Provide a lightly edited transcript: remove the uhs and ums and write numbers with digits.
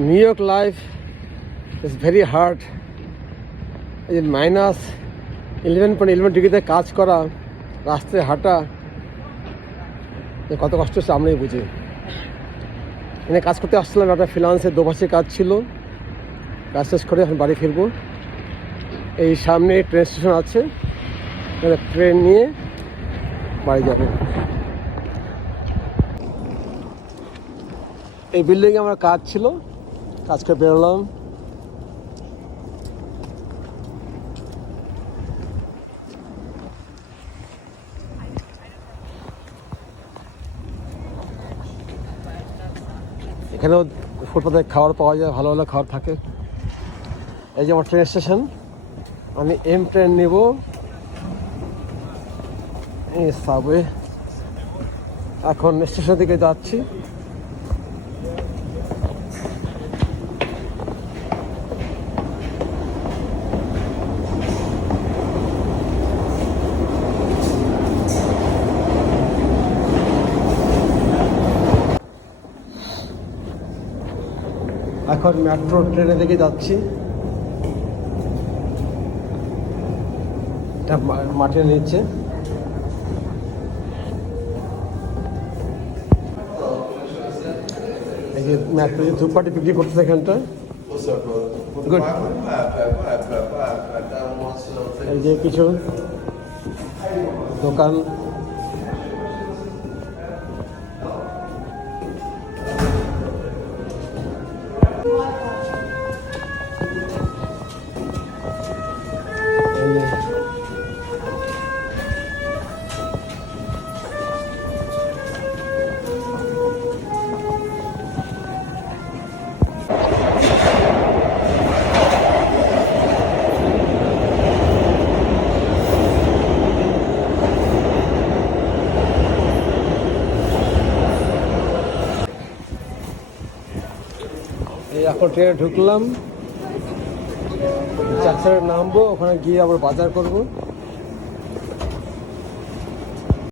New York life is very hard. এই যে -11.11 ডিগ্রিতে কাজ করা, রাস্তায় হাঁটা, কত কষ্ট হচ্ছে আমরাই বুঝি। এখানে কাজ করতে আসছিলাম, একটা ফ্রিল্যান্সের দোভাষী কাজ ছিল। কাজ শেষ করে এখন বাড়ি ফিরবো। এই সামনে ট্রেন স্টেশন আছে, ট্রেন নিয়ে বাড়ি যাবে। এই বিল্ডিংয়ে আমার কাজ ছিল, কাজ করে বেরোলাম। এখানেও ফুটপাতে খাবার পাওয়া যায়, ভালো ভালো খাবার থাকে। এই যে আমার ট্রেন স্টেশন, আমি এম ট্রেন নেব। এই সাবওয়ে, এখন স্টেশন দিকে যাচ্ছি। এখন মেট্রো ট্রেনের দিকে যাচ্ছি। এটা মাঠের নিচে। এই যে মেট্রো যে ধূপকাঠি বিক্রি করতেছে এখানটা। গুড। এই যে কিছু দোকান, এই এখন ট্রেনে ঢুকলাম, চারটায় নামবো, ওখানে গিয়ে আবার বাজার করবো।